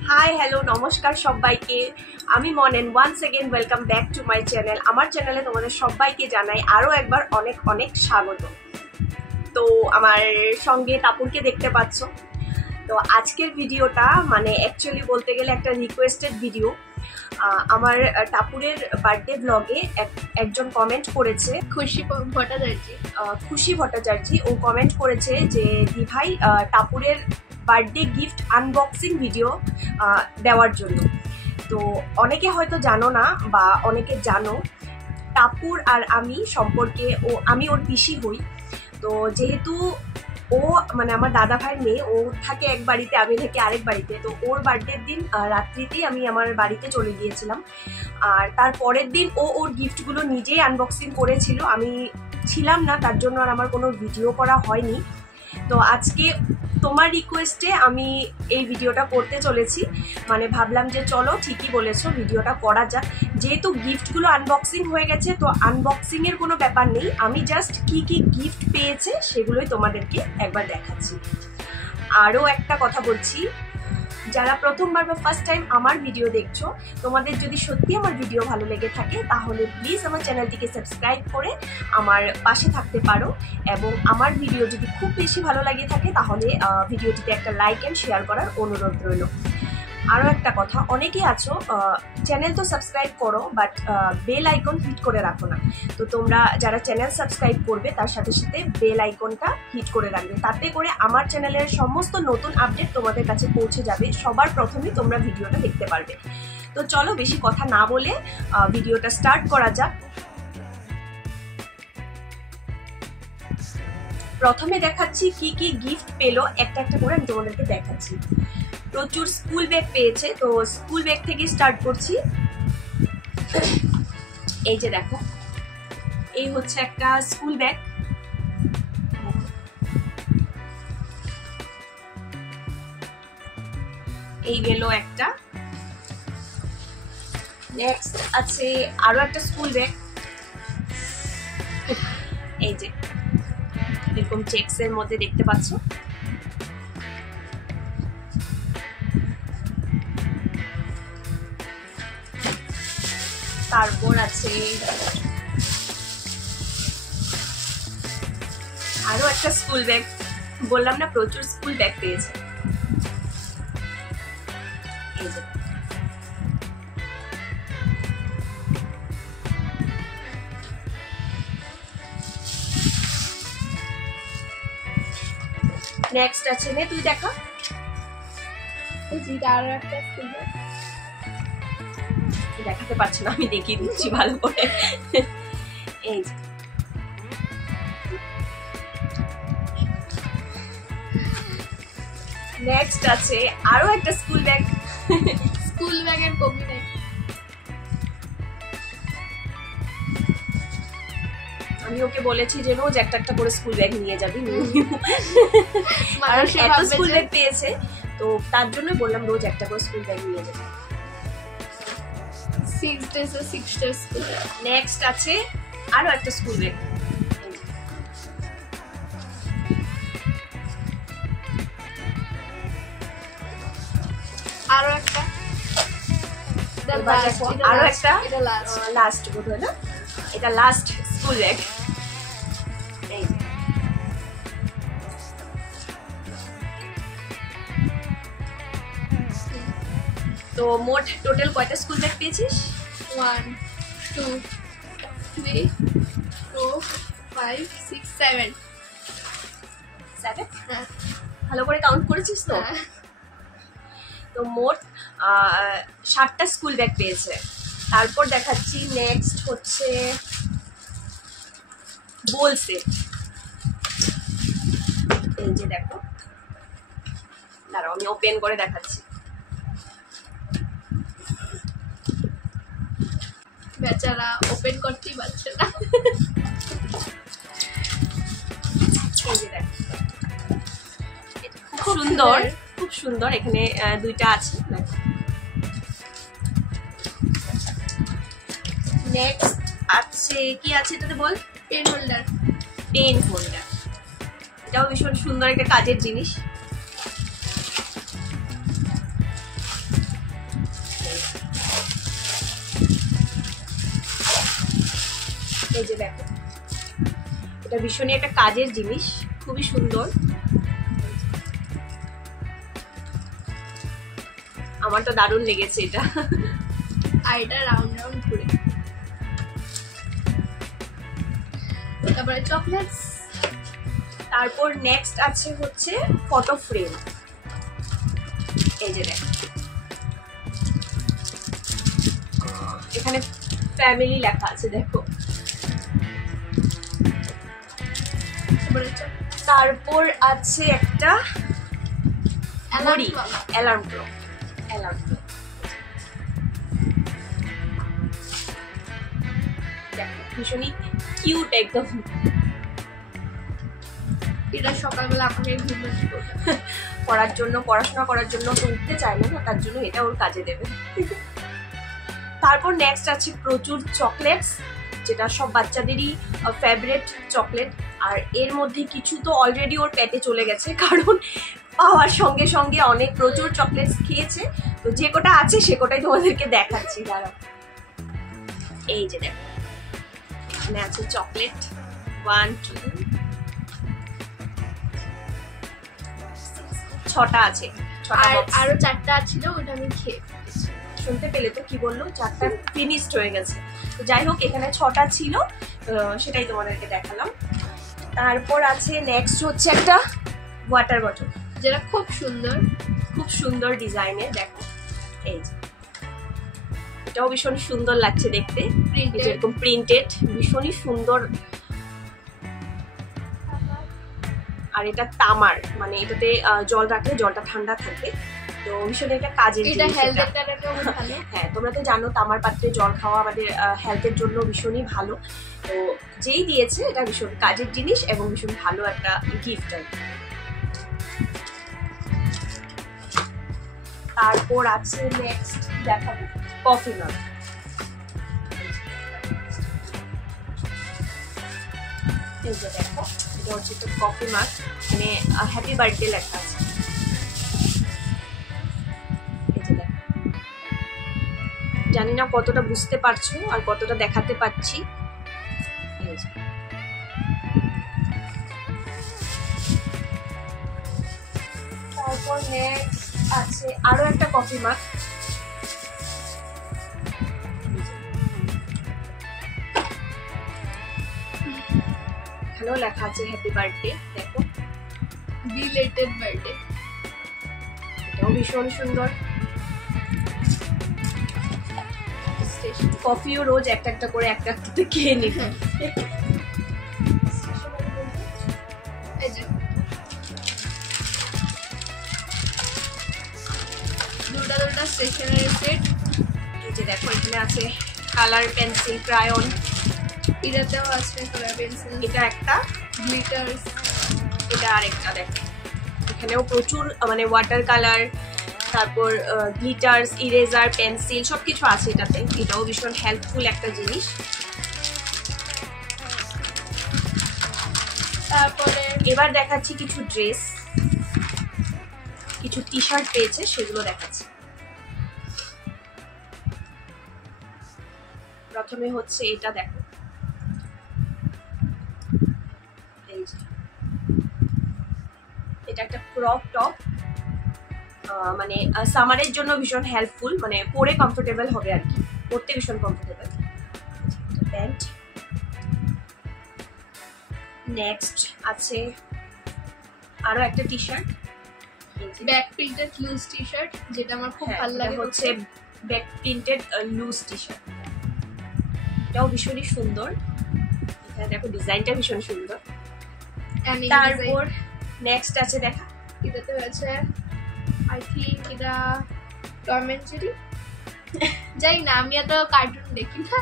Hi hello নমস্কার সবাইকে, আমি মনেন। Once again welcome back to my channel. আমার চ্যানেলে তোমাদের সবাইকে জানাই আরও একবার অনেক অনেক স্বাগত। তো আমার সঙ্গে টাপুরকে দেখতে পাচ্ছ। তো আজকের ভিডিওটা মানে অ্যাকচুয়ালি বলতে গেলে একটা রিকোয়েস্টেড ভিডিও। আমার টাপুরের বার্থডে ব্লগে একজন কমেন্ট করেছে, খুশি ভট্টাচার্য। ও কমেন্ট করেছে যে দি ভাই টাপুরের বার্থডে গিফট আনবক্সিং ভিডিও দেওয়ার জন্য। তো অনেকে হয়তো জানো না বা অনেকে জানো, টাপুর আর আমি সম্পর্কে আমি ওর পিসি হই। তো যেহেতু ও মানে আমার দাদা ভাইয়ের মেয়ে, ও থাকে এক বাড়িতে, আমি থাকি আরেক বাড়িতে। তো ওর বার্থডের দিন রাত্রিতেই আমি আমার বাড়িতে চলে গিয়েছিলাম, আর তার পরের দিন ওর গিফটগুলো নিজেই আনবক্সিং করেছিল। আমি ছিলাম না, তার জন্য আর আমার কোনো ভিডিও করা হয়নি। তো আজকে তোমার রিকোয়েস্টে আমি এই ভিডিওটা করতে চলেছি। মানে ভাবলাম যে চলো, ঠিকই বলেছো, ভিডিওটা করা যাক। যেহেতু গিফটগুলো আনবক্সিং হয়ে গেছে, তো আনবক্সিংয়ের কোনো ব্যাপার নেই। আমি জাস্ট কি কি গিফট পেয়েছে সেগুলোই তোমাদেরকে একবার দেখাচ্ছি। আরও একটা কথা বলছি, যারা প্রথমবার বা ফার্স্ট টাইম আমার ভিডিও দেখছো, তোমাদের যদি সত্যি আমার ভিডিও ভালো লেগে থাকে তাহলে প্লিজ আমার চ্যানেলটিকে সাবস্ক্রাইব করে আমার পাশে থাকতে পারো। এবং আমার ভিডিও যদি খুব বেশি ভালো লাগে থাকে তাহলে ভিডিওটিতে একটা লাইক অ্যান্ড শেয়ার করার অনুরোধ রইল। আরও একটা কথা, অনেকেই আছো চ্যানেল তো সাবস্ক্রাইব করো বাট বেল আইকন হিট করে রাখো না। তো তোমরা যারা চ্যানেল সাবস্ক্রাইব করবে তার সাথে সাথে বেল আইকনটা হিট করে রাখবে, তাতে করে আমার চ্যানেলের সমস্ত নতুন আপডেট তোমাদের কাছে পৌঁছে যাবে, সবার প্রথমে তোমরা ভিডিওটা দেখতে পারবে। তো চলো বেশি কথা না বলে ভিডিওটা স্টার্ট করা যাক। প্রথমে দেখাচ্ছি কি কি গিফট পেলো, একটা একটা করে আমি তোমাদেরকে দেখাচ্ছি। প্রচুর স্কুল ব্যাগ পেয়েছে, তো স্কুল ব্যাগ থেকে স্টার্ট করছি। এই যে দেখো, এই হচ্ছে একটা স্কুল ব্যাগ। এই গেল একটা। নেক্সট আছে আরো একটা স্কুল ব্যাগ। এই যে এরকম চেকস এর মধ্যে দেখতে পাচ্ছ। তারপর আছে আরো একটা স্কুল ব্যাগ। বললাম না প্রচুর স্কুল ব্যাগ পেয়েছে। এই যে নেক্সট আছে, নে তুই দেখা। আরো একটা স্কুল ব্যাগ দেখাতে পারছি না, আমি দেখিয়ে দিচ্ছি ভালো করে। এই যে নেক্সট আছে আরো একটা স্কুল ব্যাগ। স্কুল ব্যাগের কপি নেই। আমি ওকে বলেছি যে রোজ একটা একটা করে স্কুল ব্যাগ নিয়ে যাবি, কারণ এত স্কুল ব্যাগ পেয়েছে, তো তার জন্য বললাম রোজ একটা করে স্কুল ব্যাগ নিয়ে যাবি। 6 days এ 6টা স্কুল ব্যাগ। নেক্সট আছে আরো একটা স্কুল ব্যাগ। আরো একটা, আরো একটা লাস্ট বোধ হয় না, এটা লাস্ট স্কুল ব্যাগ। তো মোট টোটাল কয়টা স্কুল ব্যাগ পেয়েছিস? 1 2 3 4 5 6 7 7। ভালো করে কাউন্ট করেছিস তো? তো মোট 7টা স্কুল ব্যাগ পেয়েছে। তারপর দেখাচ্ছি নেক্সট হচ্ছে বোল সেট। এই যে দেখো, দাঁড়াও আমি ওপেন করে দেখাচ্ছি। বেচারা ওপেন করতেই পারছে না। এই যে দেখো, খুব সুন্দর, খুব সুন্দর। এখানে দুইটা আছে। নেক্সট আছে কি আছে এটাতে বল? Pen holder. পেন হোল্ডার, এটাও ভীষণ সুন্দর একটা কাজের জিনিস। এই যে দেখো, এটা ভীষণই একটা কাজের জিনিস, খুবই সুন্দর। আমার তো দারুণ লেগেছে এটা। আর এটা রাউন্ড রাউন্ড ঘুরে। তারপরে চকলেটস। তারপর নেক্সট আছে হচ্ছে ফটো ফ্রেম। এই যে দেখো, এখানে ফ্যামিলি লেখা আছে দেখো। তারপর আছে একটা ঘড়ি, অ্যালার্ম ক্লক। দেখো ভীষণই কিউট একদম। এটা সকালবেলা আমাকে পড়াশোনা করার জন্য তো উঠতে চায় না, তার জন্য এটা ওর কাজে দেবে। তারপর নেক্সট আছে প্রচুর চকলেটস, যেটা সব বাচ্চাদেরই ফেভারিট চকলেট। আর এর মধ্যে কিছু তো অলরেডি ওর পেটে চলে গেছে, কারণ পাওয়ার সঙ্গে সঙ্গে অনেক প্রচুর চকলেটস খেয়েছে। তো যে কটা আছে সে কটাই তোমাদেরকে দেখাচ্ছি, দাঁড়াও। এই যে দেখো, এখানে আছে চকলেট 1 2 6টা আছে। আরো 4টা ছিল, ওটা আমি খেয়ে শুনতে পেলে তো কি বললো, 4টা ফিনিশড হয়ে গেছে। তো যাই হোক, এখানে 6টা ছিল, সেটাই তোমাদেরকে দেখালাম। তারপর আছে নেক্সট হচ্ছে একটা ওয়াটার বটল, যেটা খুব সুন্দর ডিজাইনের। দেখো এই যে, এটাও ভীষণ সুন্দর লাগছে দেখতে, যেরকম প্রিন্টেড, ভীষণই সুন্দর। আর এটা তামার, মানে এটাতে জল রাখলে জলটা ঠান্ডা থাকে, তো ভীষণ একটা কাজের জিনিস। হ্যাঁ, তোমরা তো জানো তামার পাত্রে জল খাওয়া আমাদের হেলথের জন্য ভীষণই ভালো। তো যেই দিয়েছে এটা ভীষণ কাজের জিনিস এবং ভীষণ ভালো একটা গিফট। তারপর আছে নেক্সট দেখাবো কফি মাগ। এই যে দেখো, এটা হচ্ছে তো কফি মাগ, মানে হ্যাপি বার্থডে লেখা আছে। জানি না কতটা বুঝতে পারছো আর কতটা দেখাতে পারছি। তারপর নেক্সট আছে আরো একটা কফি মাগ। এখানেও লেখা আছে হ্যাপি বার্থডে, দেখো বিলেটেড বার্থডে। এটাও ভীষণ সুন্দর। কফিও রোজ একটা একটা করে একটা একটাতে খেয়ে নিবে। দুটা স্টেশনারি সেট। এই যে দেখো, এখানে আছে কালার পেন্সিল, ক্রায়ন। এটাতেও আছে কালার পেন্সিল। এটা একটা গ্লিটার্স, এটা আরেকটা। দেখো এখানেও প্রচুর মানে ওয়াটার কালার, তারপর গ্লিটার্স, ইরেজার, পেন্সিল সবকিছু আছে এটাতে। এটাও ভীষণ হেল্পফুল একটা জিনিস। তারপরে এবার দেখাচ্ছি কিছু ড্রেস, কিছু টি শার্ট পেয়েছে, সেগুলো দেখাচ্ছি। প্রথমে হচ্ছে এটা দেখো, এই যে এটা একটা ক্রপ টপ, মানে সামারের জন্য ভীষণ হেল্পফুল, মানে পরে কমফোর্টেবল হবে আর কি, পরতে ভীষণ কমফোর্টেবল। প্যান্ট। নেক্সট আছে আরো একটা T shirt, back printed loose T shirt, যেটা আমার খুব ভালো লাগে। হচ্ছে back printed loose T shirt, এটাও ভীষণই সুন্দর। এখানে দেখো ডিজাইনটা ভীষণ সুন্দর। তারপর নেক্সট আছে দেখা, এটাতে আছে আই থিঙ্ক এটা টম এন্ড জেরি, যাই না, আমি এত কার্টুন দেখি না।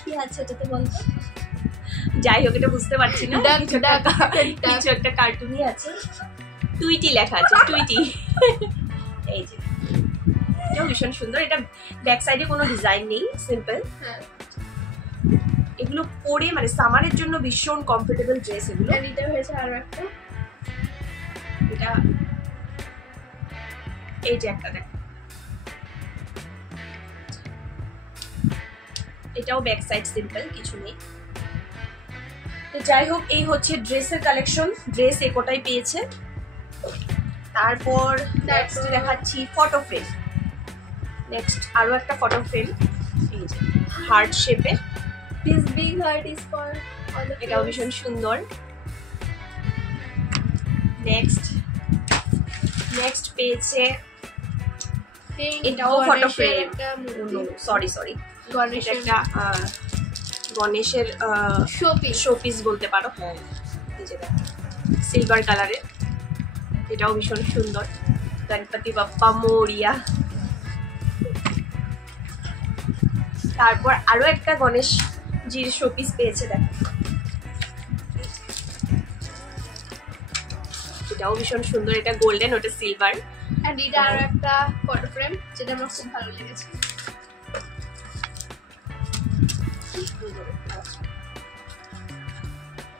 কি আছে এটাতে বলতো? যাই হোক, এটা বুঝতে পারছি না, কিছু একটা কার্টুনই আছে। টুইটি লেখা আছে, টুইটি। এই যে এটাও ভীষণ সুন্দর। এটা ব্যাক সাইডে কোনো ডিজাইন নেই, সিম্পল। এগুলো পরে মানে সামারের জন্য ভীষণ কমফোর্টেবল ড্রেস এগুলো। এটা হয়েছে আরো একটা, এটা এই যে একটা দেখো, এটাও ব্যাক সাইড সিম্পল, কিছু নেই। তো যাই হোক, এই হচ্ছে ড্রেসের কালেকশন। ড্রেস একটাই পেয়েছে। তারপর নেক্সট দেখাচ্ছি ফটো ফ্রেম। নেক্সট আরো একটা ফটো ফ্রেম, এই যে হার্ট শেপের। This big heart is for all of এটাও you. ভীষণ সুন্দর। নেক্সট পেয়েছে, Pink এটাও ফটো গণেশের ফ্রেম। একটা মূর্তি। সরি এটা গণেশের একটা গণেশের শোপিস। শোপিস বলতে পারো। এই যে দেখো সিলভার কালারের, এটাও ভীষণ সুন্দর। গণপতি বাপ্পা মোরিয়া। তারপর আরো একটা গণেশ জির শোপিস পেয়েছে, দেখো এটাও ভীষণ সুন্দর। এটা গোল্ডেন, ওটা সিলভার। এন্ড এটা আরো একটা ফটো ফ্রেম যেটা আমার খুব ভালো লেগেছে।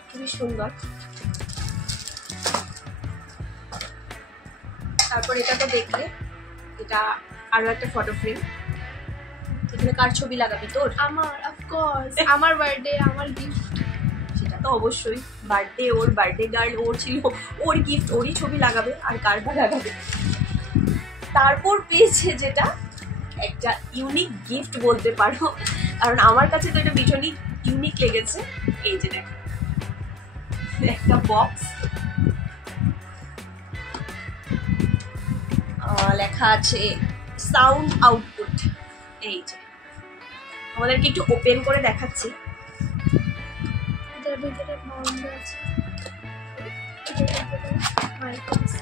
খুবই সুন্দর। তারপর এটা তো দেখলে, এটা আরো একটা ফটো ফ্রেম। এখানে কার ছবি লাগাবি তোর? আমার অফ কোর্স আমার বার্থডে, আমার গিফট। সেটা তো অবশ্যই, বার্থডে ওর, বার্থডে গার্ল ওর ছিল, ওর গিফট ওরই ছবি লাগাবে, আর কার বা লাগাবে। তারপর পেয়েছে যেটা একটা ইউনিক গিফট বলতে পারো, কারণ আমার কাছে তো এটা ভীষণই ইউনিক লেগেছে। এই যে দেখো একটা বক্স, লেখা আছে সাউন্ড আউটপুট। এই যে আমাদেরকে একটু ওপেন করে দেখাচ্ছি। এটার ভিতরে বাউন্ড আছে, এটার ভিতরে মাইক আছে।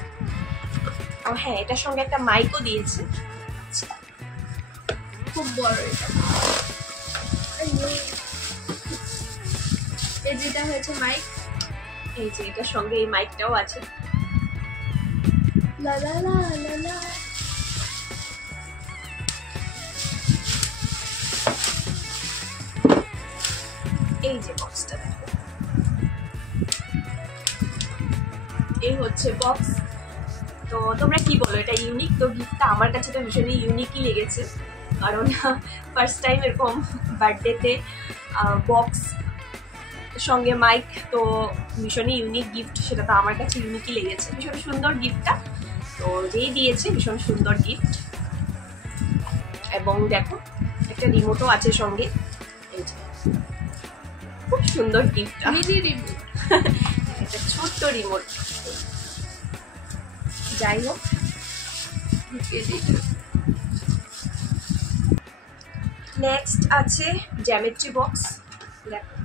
হ্যাঁ, এটার সঙ্গে একটা মাইকও দিয়েছে। খুব বড় এটা। এই যেটা হয়েছে মাইক, এই যে এটার সঙ্গে এই মাইকটাও আছে। লা লা লা লা লা। এই যে বক্সটা দেখো, এই হচ্ছে বক্স। তো তোমরা কি বলো, এটা ইউনিক? তো গিফটটা আমার কাছে তো ভীষণই ইউনিকই লেগেছে, কারণ ফার্স্ট টাইম এরকম বার্থডেতে বক্স সঙ্গে মাইক, তো ভীষণই ইউনিক গিফট। সেটা তো আমার কাছে ইউনিকই লেগেছে, ভীষণ সুন্দর গিফটটা। তো যেই দিয়েছে ভীষণ সুন্দর গিফট। এবং দেখো একটা রিমোটও আছে সঙ্গে। এই যে খুব সুন্দর গিফটটা, মিনি রিমোট। একটা ছোট্ট রিমোট। যাই হোক, নেক্সট আছে জ্যামেট্রি বক্স। দেখো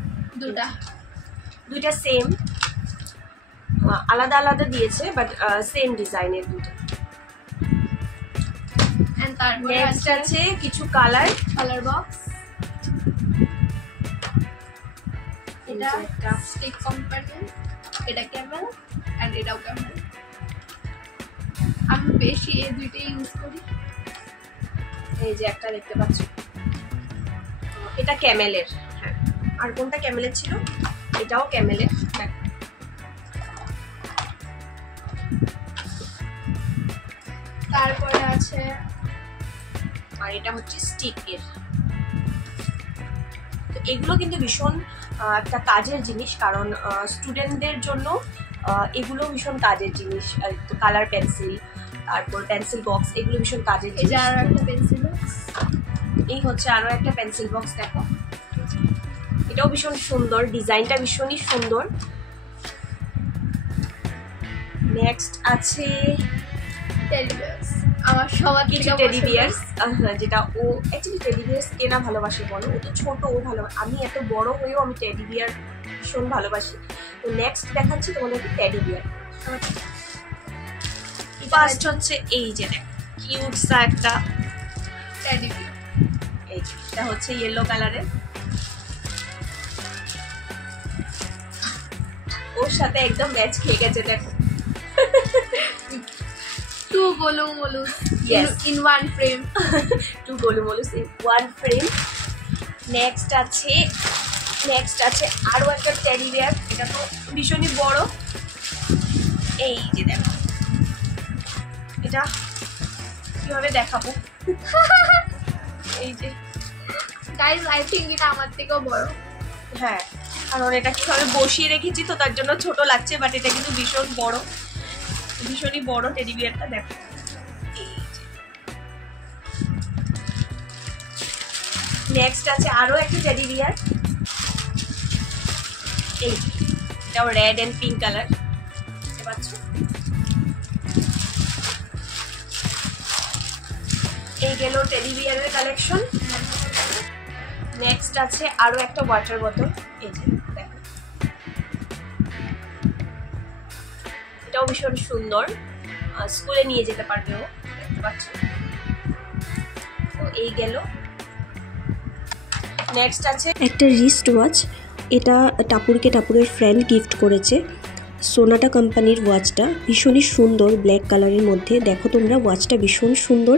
দুইটা সেম, আলাদা আলাদা দিয়েছে, বাট সেম ডিজাইনের দুটো। এন্ড তারপরে নেক্সট আছে কিছু কালার বক্স। এটা একটা স্টিক কোম্পানি, এটা ক্যামেল এন্ড এটাও ক্যামেল। আমি বেশি এই দুইটাই ইউজ করি। এই যে একটা দেখতে পাচ্ছ, এটা ক্যামেলের। হ্যাঁ, আর কোনটা ক্যামেলের ছিল? এটাও ক্যামেলের। তারপরে আছে, আর এটা হচ্ছে স্টিকের। তো এগুলো কিন্তু ভীষণ একটা কাজের জিনিস, কারণ স্টুডেন্টদের জন্য এগুলো ভীষণ কাজের জিনিস। তো কালার পেন্সিল, তারপর পেন্সিল বক্স, এগুলো ভীষণ কাজের জিনিস। আরো একটা পেন্সিল বক্স। এই হচ্ছে আরো একটা পেন্সিল বক্স, দেখো এটাও ভীষণ সুন্দর, ডিজাইনটা ভীষণই সুন্দর। নেক্সট আছে টেডি বিয়ার্স। আমার সবার কিছু টেডি বিয়ার্স, যেটা ও অ্যাকচুয়ালি টেডি বিয়ার্স কেনা ভালোবাসে বলো, ও তো ছোট, ও ভালো। আমি এত বড় হয়েও আমি টেডি বিয়ার ভীষণ ভালোবাসি। তো নেক্সট দেখাচ্ছি তোমাদেরকে টেডি বিয়ার। ফার্স্ট হচ্ছে এই যে দেখো কিউট সা একটা টেডি বিয়ার। এই যে এটা হচ্ছে ইয়েলো কালারের, ওর সাথে একদম ম্যাচ খেয়ে গেছে। দেখো টু গোলুমোলুস ইন ওয়ান ফ্রেম। টু গোলুমোলুস ইন ওয়ান ফ্রেম। নেক্সট আছে আরো একটা টেডি বিয়ার, এটা তো ভীষণই বড়। এই যে দেখো, এটা কিভাবে দেখাবো, এই যে গাইস আই থিংক এটা আমার থেকেও বড়। হ্যাঁ, কারণ এটা কিভাবে বসিয়ে রেখেছি তো তার জন্য ছোট লাগছে, বাট এটা কিন্তু ভীষণ বড়, ভীষণই বড় টেডি বিয়ারটা। দেখো নেক্সট আছে আরো একটা টেডি বিয়ার, এই এটাও রেড এন্ড পিঙ্ক কালার, দেখতে পাচ্ছ। এই গেল টেডি বিয়ারের কালেকশন। নেক্সট আছে আরো একটা ওয়াটার বোতল, এই যে দেখো এটাও ভীষণ সুন্দর, স্কুলে নিয়ে যেতে পারবে ও, দেখতে পাচ্ছ। তো এই গেল। নেক্সট আছে একটা রিস্ট ওয়াচ, এটা টাপুরের ফ্রেন্ড গিফট করেছে। সোনাটা কোম্পানির ওয়াচটা ভীষণই সুন্দর, ব্ল্যাক কালারের মধ্যে। দেখো তোমরা ওয়াচটা ভীষণ সুন্দর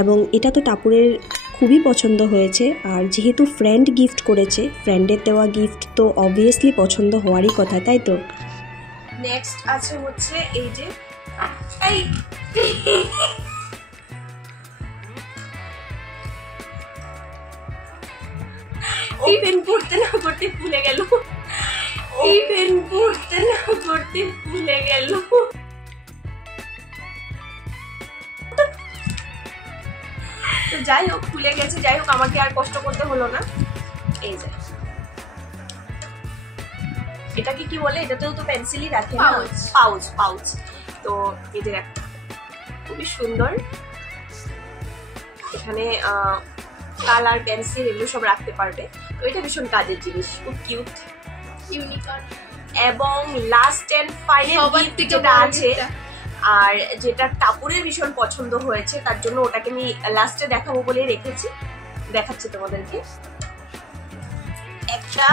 এবং এটা তো টাপুরের খুবই পছন্দ হয়েছে। আর যেহেতু ফ্রেন্ড গিফট করেছে, ফ্রেন্ডের দেওয়া গিফট তো অবভিয়াসলি পছন্দ হওয়ারই কথা, তাই তো। নেক্সট আছে হচ্ছে এই যে এই ওপেন করতে না করতে খুলে গেল, ওপেন করতে না করতে খুলে গেল। তো যাই হোক খুলে গেছে, যাই হোক আমাকে আর কষ্ট করতে হলো না। এই যে এটাকে কি বলে, এটাতেও তো পেন্সিলই রাখে না, পাউচ পাউচ। তো এই যে খুবই সুন্দর, এখানে কালার পেন্সিল এগুলো সব রাখতে পারবে। তো এটা ভীষণ কাজের জিনিস, খুব কিউট ইউনিকর্ন। এবং লাস্ট এন্ড ফাইনাল গিফট যেটা আছে, আর যেটা টাপুরের ভীষণ পছন্দ হয়েছে, তার জন্য ওটাকে আমি লাস্টে দেখাবো বলে রেখেছি, দেখাচ্ছি তোমাদেরকে। একটা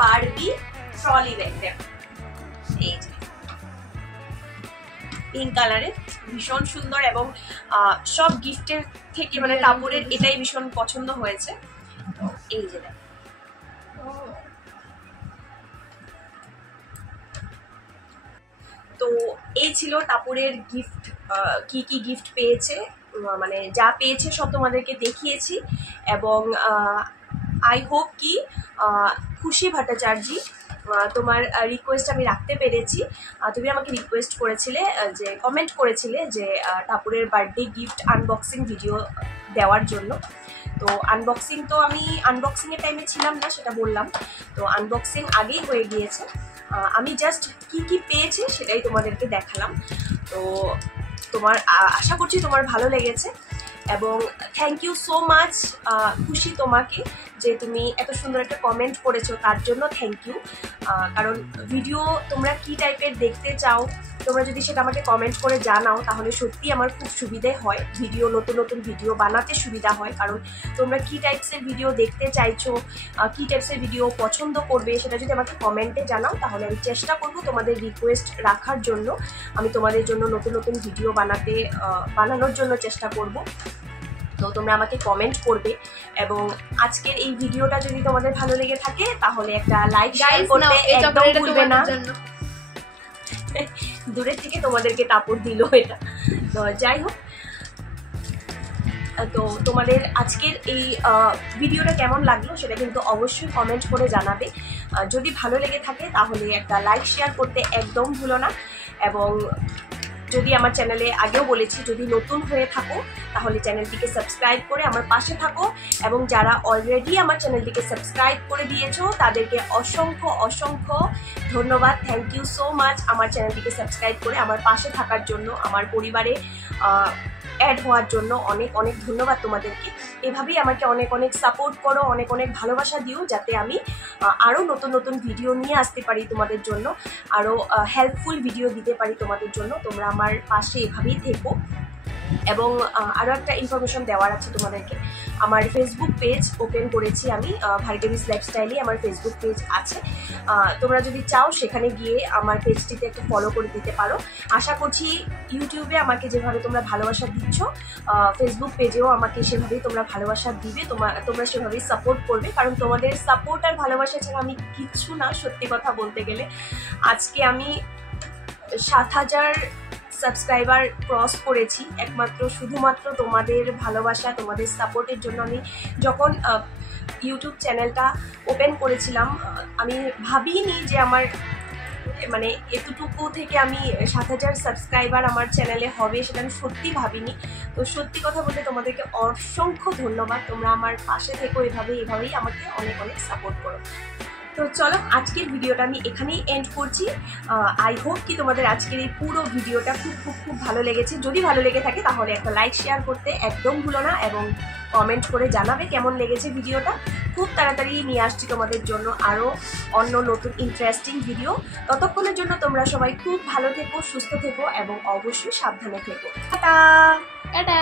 বারবি ট্রলি ব্যাগ, দেখো এই যে পিঙ্ক কালারের, ভীষণ সুন্দর এবং সব গিফটের থেকে মানে টাপুরের এটাই ভীষণ পছন্দ হয়েছে। এই যে দেখো তো এই ছিল টাপুরের গিফট, কি কি গিফট পেয়েছে, মানে যা পেয়েছে সব তোমাদেরকে দেখিয়েছি। এবং আই হোপ কি খুশি ভট্টাচার্যি তোমার রিকোয়েস্ট আমি রাখতে পেরেছি। তুমি আমাকে রিকোয়েস্ট করেছিলে, যে কমেন্ট করেছিলে যে টাপুরের বার্থডে গিফট আনবক্সিং ভিডিও দেওয়ার জন্য। তো আনবক্সিং তো আমি আনবক্সিংয়ের টাইমে ছিলাম না, সেটা বললাম। তো আনবক্সিং আগেই হয়ে গিয়েছে, আমি জাস্ট কি কি পেয়েছি সেটাই তোমাদেরকে দেখালাম। তো তোমার আশা করছি তোমার ভালো লেগেছে এবং থ্যাংক ইউ সো মাচ খুশি তোমাকে, যে তুমি এত সুন্দর একটা কমেন্ট করেছো, তার জন্য থ্যাংক ইউ। কারণ ভিডিও তোমরা কি টাইপের দেখতে চাও, তোমরা যদি সেটা আমাকে কমেন্ট করে জানাও তাহলে সত্যি আমার খুব সুবিধে হয়, ভিডিও নতুন নতুন ভিডিও বানাতে সুবিধা হয়। কারণ তোমরা কি টাইপসের ভিডিও দেখতে চাইছো, কি টাইপসের ভিডিও পছন্দ করবে, সেটা যদি আমাকে কমেন্টে জানাও তাহলে আমি চেষ্টা করব তোমাদের রিকোয়েস্ট রাখার জন্য, আমি তোমাদের জন্য নতুন নতুন ভিডিও বানানোর জন্য চেষ্টা করব। তো তোমরা আমাকে কমেন্ট করবে এবং আজকের এই ভিডিওটা যদি তোমাদের ভালো লেগে থাকে তাহলে একটা লাইক শেয়ার করতে একদম ভুলবে না। দূরের থেকে তোমাদেরকে টাপুর দিল এটা। তো যাই হোক, তো তোমাদের আজকের এই ভিডিওটা কেমন লাগলো সেটা কিন্তু অবশ্যই কমেন্ট করে জানাবে। যদি ভালো লেগে থাকে তাহলে একটা লাইক শেয়ার করতে একদম ভুলো না। এবং যদি আমার চ্যানেলে আগেও বলেছি, যদি নতুন হয়ে থাকো তাহলে চ্যানেলটিকে সাবস্ক্রাইব করে আমার পাশে থাকো। এবং যারা অলরেডি আমার চ্যানেলটিকে সাবস্ক্রাইব করে দিয়েছো তাদেরকে অসংখ্য অসংখ্য ধন্যবাদ, থ্যাংক ইউ সো মাচ আমার চ্যানেলটিকে সাবস্ক্রাইব করে আমার পাশে থাকার জন্য, আমার পরিবারে অ্যাড হওয়ার জন্য অনেক অনেক ধন্যবাদ তোমাদেরকে। এভাবেই আমাকে অনেক অনেক সাপোর্ট করো, অনেক অনেক ভালোবাসা দিও, যাতে আমি আরও নতুন নতুন ভিডিও নিয়ে আসতে পারি তোমাদের জন্য, আরও হেল্পফুল ভিডিও দিতে পারি তোমাদের জন্য। তোমরা আমার পাশে এভাবেই থেকো। এবং আরও একটা ইনফরমেশন দেওয়ার আছে তোমাদেরকে, আমার ফেসবুক পেজ ওপেন করেছি আমি, ভার্গেভিস লাইফস্টাইলে আমার ফেসবুক পেজ আছে। তোমরা যদি চাও সেখানে গিয়ে আমার পেজটিতে একটু ফলো করে দিতে পারো। আশা করছি ইউটিউবে আমাকে যেভাবে তোমরা ভালোবাসা দিচ্ছ, ফেসবুক পেজেও আমাকে সেভাবেই তোমরা ভালোবাসা দিবে, তোমরা সেভাবেই সাপোর্ট করবে। কারণ তোমাদের সাপোর্ট আর ভালোবাসা ছাড়া আমি কিচ্ছু না, সত্যি কথা বলতে গেলে। আজকে আমি 7,000 সাবস্ক্রাইবার ক্রস করেছি শুধুমাত্র তোমাদের ভালোবাসা, তোমাদের সাপোর্টের জন্য। আমি যখন ইউটিউব চ্যানেলটা ওপেন করেছিলাম, আমি ভাবিনি যে আমার মানে এতটুকু থেকে আমি 7,000 সাবস্ক্রাইবার আমার চ্যানেলে হবে, সেটা আমি সত্যি ভাবিনি। তো সত্যি কথা বলতে তোমাদেরকে অসংখ্য ধন্যবাদ, তোমরা আমার পাশে থেকো, এভাবেই আমাকে অনেক অনেক সাপোর্ট করো। তো চলো আজকের ভিডিওটা আমি এখানেই এন্ড করছি। আই হোপ কি তোমাদের আজকের এই পুরো ভিডিওটা খুব ভালো লেগেছে। যদি ভালো লেগে থাকে তাহলে একটা লাইক শেয়ার করতে একদম ভুলো না, এবং কমেন্ট করে জানাবে কেমন লেগেছে ভিডিওটা। খুব তাড়াতাড়ি নিয়ে আসছি তোমাদের জন্য আরও অন্য নতুন ইন্টারেস্টিং ভিডিও। ততক্ষণের জন্য তোমরা সবাই খুব ভালো থেকো, সুস্থ থেকো এবং অবশ্যই সাবধানে থেকো। টাটা।